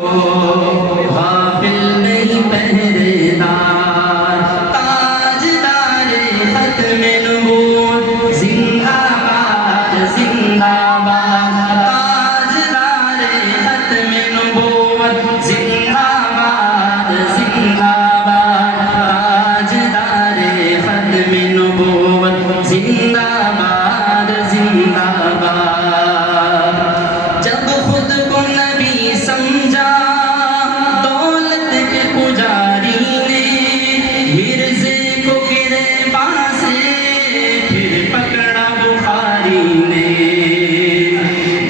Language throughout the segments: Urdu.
غافل نہیں پہرے دار، تاجدار ختم نبوت زندہ باد زندہ باد، تاجدار ختم نبوت زندہ باد زندہ باد، تاجدار ختم نبوت زندہ باد زندہ باد۔ جب خود کو نبی سمجھا دولت کے پجاری نے، مرزے کو گریباں سے پھر پکڑا بخاری نے۔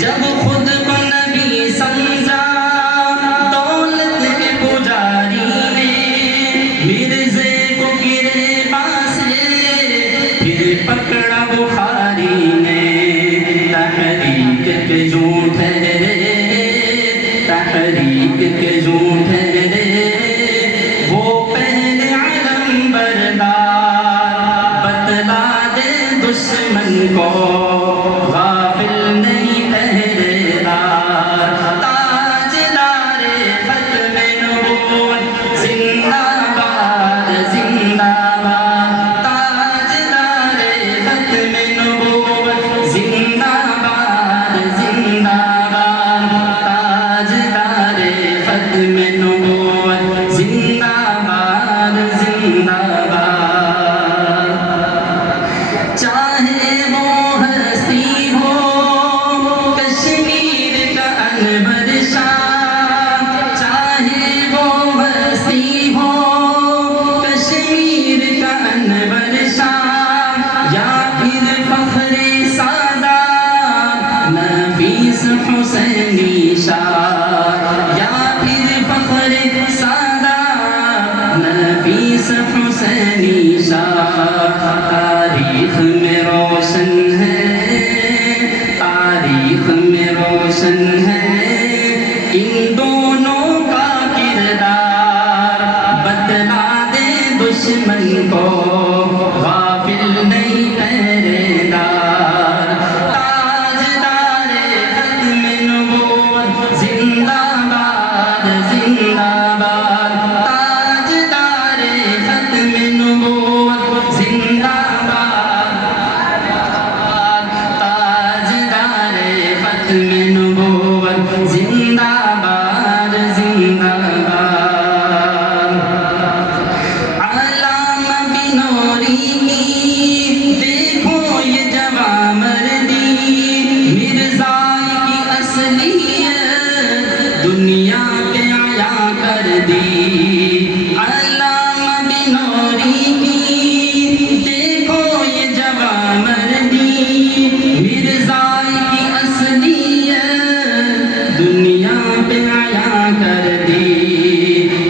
جب خود کو نبی سمجھا دولت کے پجاری نے، مرزے کو گریباں سے پھر پکڑا بخاری نے۔ تحریک کے جوں ٹھہرے، تحریک کے جوں ٹھہرے، وہ پہلے علم بردار، بتلا دے دشمن کو غافل نہیں پہرے دار، تاجدار ختم نبوت زندہ باد زندہ باد، تاجدار ختم نبوت زندہ باد زندہ باد، تاجدار ختم نبوت زندہ باد زندہ باد۔ چاہے وہ ہستی ہو کشمیر کا انور شاہ، چاہے وہ ہستی ہو کشمیر کا انور شاہ، یا پھر فخر سادات نفیس حسینی شاہ، یا پھر فخر سادات نفیس حسینی شاہ۔ تاریخ میں روشن ہے، تاریخ میں روشن ہے ان دونوں کا کردار، بتلا دے دشمن کو غافل نہیں پہرے دار، تاجدار ختم نبوت زندہ باد زندہ باد، تاجدار ختم نبوت زندہ باد، تاجدار ختم نبوت زندہ باد زندہ باد۔ علامہ بنوری کی دیکھو یہ جواں مردی، مرزائی کی اصلیت دنیا پہ عیاں کر دی۔ علامہ بنوری کی دیکھو یہ جواں مردی، مرزائی کی اصلیت دنیا پہ عیاں کر دی۔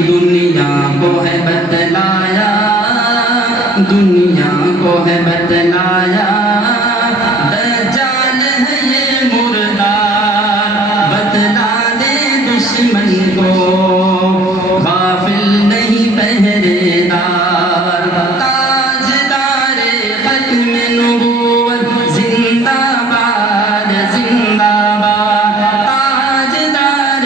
دنیا کو ہے بتلایا، دنیا کو ہے بتلایا، دجال ہے یہ مردار، بتلا دے دشمن کو غافل نہیں پہرے دار، تاجدار ختم نبوت زندہ باد زندہ باد، تاجدار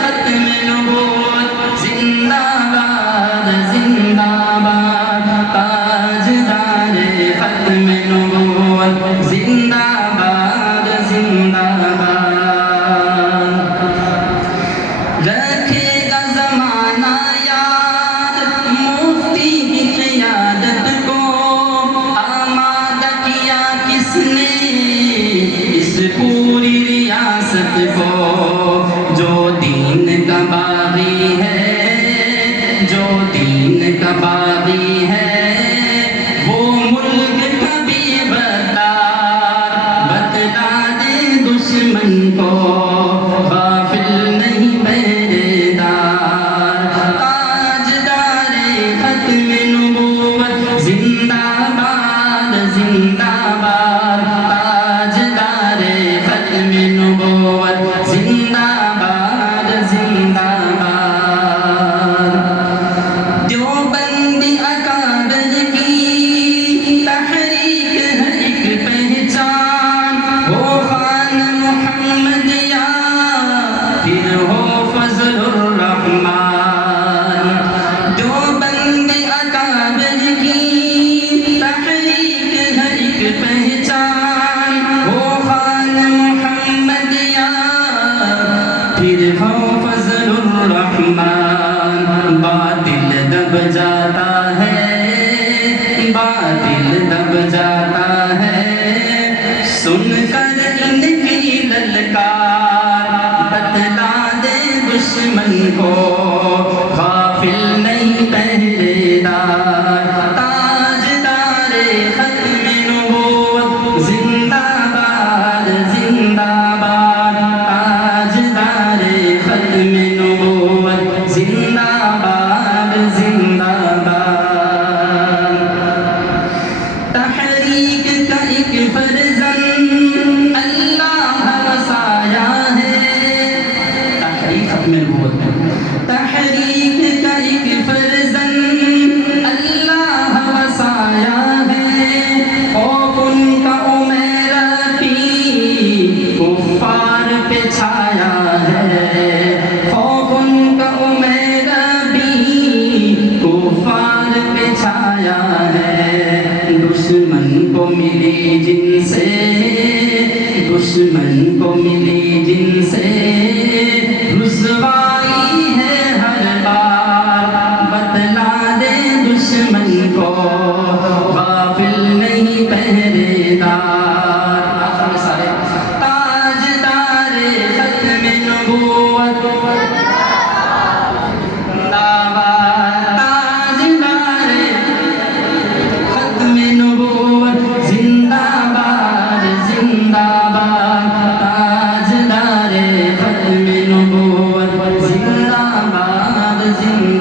ختم نبوت زندہ باد زندہ باد، تاجدار ختم نبوت زندہ باد زندہ باد۔ رکھے گا زمانہ یاد مفتی کی قیادت کو، آمادہ کیا کس نے اس پوری ریاست کو، جو دین کا باغی ہے، جو دین کا باغی ہے، وہ ملک کا بھی بدار، بتلا دے دشمن کو غافل نہیں پہرے دار۔ الرحمن باطل دب جاتا ہے باطل دب جاتا ہے سن کر ان کی للکار بتلا دے دشمن کو غافل نہیں پہرے دار تاجدار ختم نبوت زندہ باد زندہ باد تاجدار ختم نبوت زندہ باد زندہ باد تحریک کا ایک فرزند اللہ وسایا ہے تحریک ختم نبوت تحریک کا ایک فرزند اللہ وسایا ہے خوف ان کا عمیر بھی کفار پہ چھایا ہے خوف ان کا عمیر بھی کفار پہ چھایا ہے دشمن کو ملی جن سے دشمن کو ملی جن سے رسوائی ہے ہر بار بتلا دے دشمن کو غافل نہیں پہرے دار آخر میں سارے تاجدار ختم نبوت تاجدار ختم نبوت زندہ باد زندہ باد تاجدار ختم نبوت زندہ باد زندہ